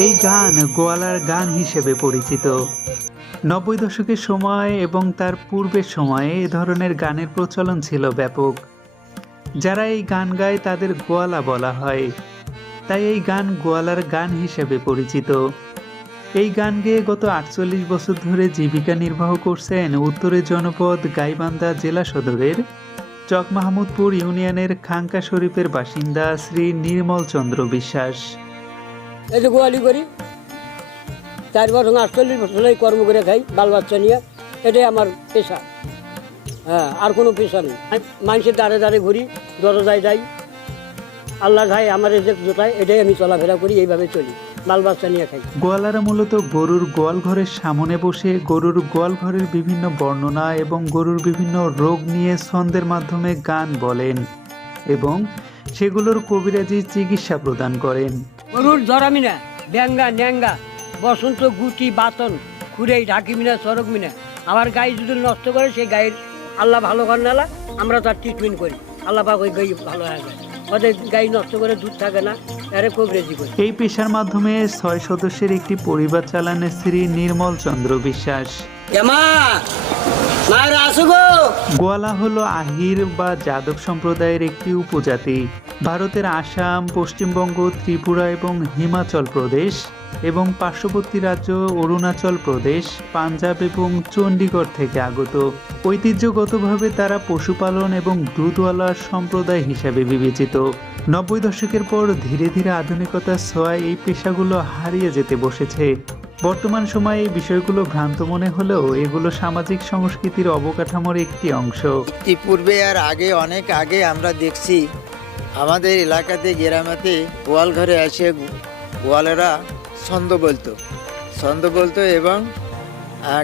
এই গান গোয়ালার গান হিসেবে পরিচিত। নব্বই দশকের সময় এবং তার পূর্বের সময়ে এ ধরনের গানের প্রচলন ছিল ব্যাপক। যারা এই গান গায় তাদের গোয়ালা বলা হয়। তাই এই গান গোয়ালার গান হিসেবে পরিচিত। এই গান গেয়ে গত আটচল্লিশ বছর ধরে জীবিকা নির্বাহ করছেন উত্তরের জনপদ গাইবান্ধা জেলা সদরের চক মাহমুদপুর ইউনিয়নের খাঙ্কা শরীফের বাসিন্দা শ্রী নির্মল চন্দ্র বিশ্বাস। এই গোয়ালি করি, চার বছর, আটচল্লিশ বছর কর্ম করে খাই, বাল বাচ্চা নিয়ে। এটাই আমার পেশা। হ্যাঁ আর কোনো পেশা নেই। মানুষের দাঁড়ে দাঁড়ে ঘুরি, দরজায় যাই। আল্লাহ ভাই আমার যে জোটায় এটাই আমি চলাফেরা করি এইভাবে চলি। বাল বাচ্চা নিয়ে খাই। গোয়ালারা মূলত গরুর গোয়াল ঘরের সামনে বসে গরুর গোয়াল ঘরের বিভিন্ন বর্ণনা এবং গরুর বিভিন্ন রোগ নিয়ে ছন্দের মাধ্যমে গান বলেন এবং সেগুলোর কবিরাজি চিকিৎসা প্রদান করেন। গরুর জরামি না ড্যাঙ্গা ন্যাঙ্গা বসন্ত গুটি বাতন খুঁড়েই ঢাকি মিনা চরক মিনা। আমার গাই যদি নষ্ট করে সেই গায়ের আল্লাহ ভালো কর নালা আমরা তার ট্রিটমেন্ট করি। আল্লাহ পাক ওই গাই ভালো হয়ে যায় ওদের গাই নষ্ট করে দুধ থাকে না এরে কবরেজি করি। এই পেশার মাধ্যমে ছয় সদস্যের একটি পরিবার চালান শ্রী নির্মল চন্দ্র বিশ্বাস। গোয়ালা হলো আহির বা যাদব সম্প্রদায়ের একটি উপজাতি। ভারতের আসাম, পশ্চিমবঙ্গ, ত্রিপুরা এবং হিমাচল প্রদেশ এবং পার্শ্ববর্তী রাজ্য অরুণাচল প্রদেশ, পাঞ্জাব এবং চণ্ডীগড় থেকে আগত। ঐতিহ্যগতভাবে তারা পশুপালন এবং দুধওয়ালার সম্প্রদায় হিসাবে বিবেচিত। নব্বই দশকের পর ধীরে ধীরে আধুনিকতার ছোঁয়ায় এই পেশাগুলো হারিয়ে যেতে বসেছে। বর্তমান সময়ে এই বিষয়গুলো ভ্রান্ত মনে হলেও এগুলো সামাজিক সংস্কৃতির অবকাঠামোর একটি অংশ। ইতিপূর্বে আর আগে, অনেক আগে আমরা দেখছি আমাদের এলাকাতে, গ্রামেতে গোয়াল ঘরে এসে গোয়ালেরা ছন্দ বলতো। ছন্দ বলতো এবং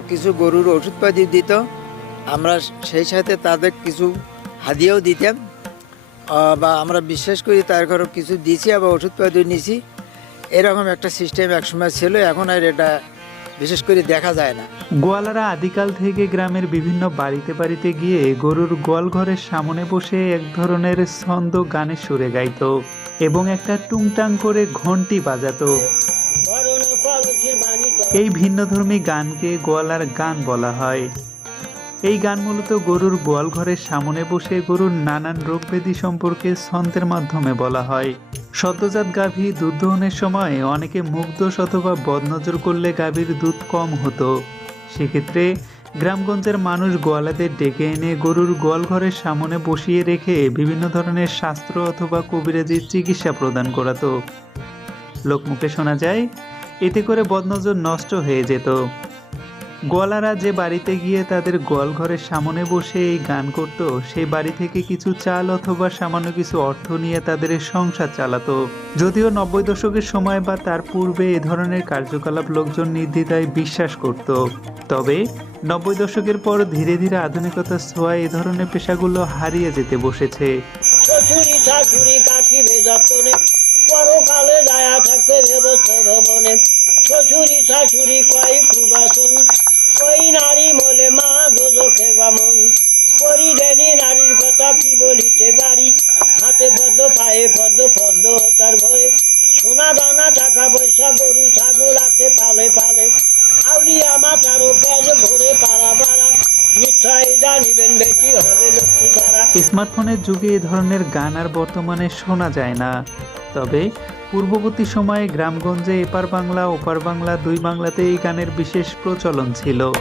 কিছু গরুর ওষুধপাতি দিত। আমরা সেই সাথে তাদের কিছু হাদিয়াও দিতাম। বা আমরা বিশ্বাস করি তার ঘরে কিছু দিয়েছি আবার ওষুধপাতি নিছি। এরকম একটা সিস্টেম একসময় ছিল, এখন আর এটা বিশেষ করে দেখা যায় না। গোয়ালারা আদিকাল থেকে গ্রামের বিভিন্ন বাড়িতে বাড়িতে গিয়ে গরুর গোয়াল ঘরের সামনে বসে এক ধরনের ছন্দ গানের সুরে গাইতো এবং একটা টুংটাং করে ঘন্টি বাজাতো। এই ভিন্নধর্মী গানকে গোয়ালার গান বলা হয়। এই গান মূলত গরুর গোয়াল ঘরের সামনে বসে গরুর নানান রোগ সম্পর্কে ছন্দের মাধ্যমে বলা হয়। সদ্যজাত গাভী দুধ দহনের সময় অনেকে মুগ্ধ অথবা বদনজর করলে গাভীর দুধ কম হতো। সেক্ষেত্রে গ্রামগঞ্জের মানুষ গোয়ালাদের ডেকে এনে গরুর গোয়াল ঘরের সামনে বসিয়ে রেখে বিভিন্ন ধরনের শাস্ত্র অথবা কবিরাজির চিকিৎসা প্রদান করাতো। লোকমুখে শোনা যায়, এতে করে বদনজর নষ্ট হয়ে যেত। গোয়ালারা যে বাড়িতে গিয়ে তাদের গোয়াল ঘরের সামনে বসে এই গান করত, সেই বাড়ি থেকে কিছু চাল অথবা সামান্য কিছু অর্থ নিয়ে তাদের সংসার চালাতো। যদিও নব্বই দশকের সময় বা তার পূর্বে এ ধরনের কার্যকলাপ লোকজন নির্দ্বিধায় বিশ্বাস করত। তবে নব্বই দশকের পর ধীরে ধীরে আধুনিকতার ছোঁয়ায় এ ধরনের পেশাগুলো হারিয়ে যেতে বসেছে। স্মার্টফোনের যুগে এ ধরনের গান আর বর্তমানে শোনা যায় না। তবে পূর্ববর্তী সময়ে গ্রামগঞ্জে এপার বাংলা, ওপার বাংলা, দুই বাংলাতে এই গানের বিশেষ প্রচলন ছিল।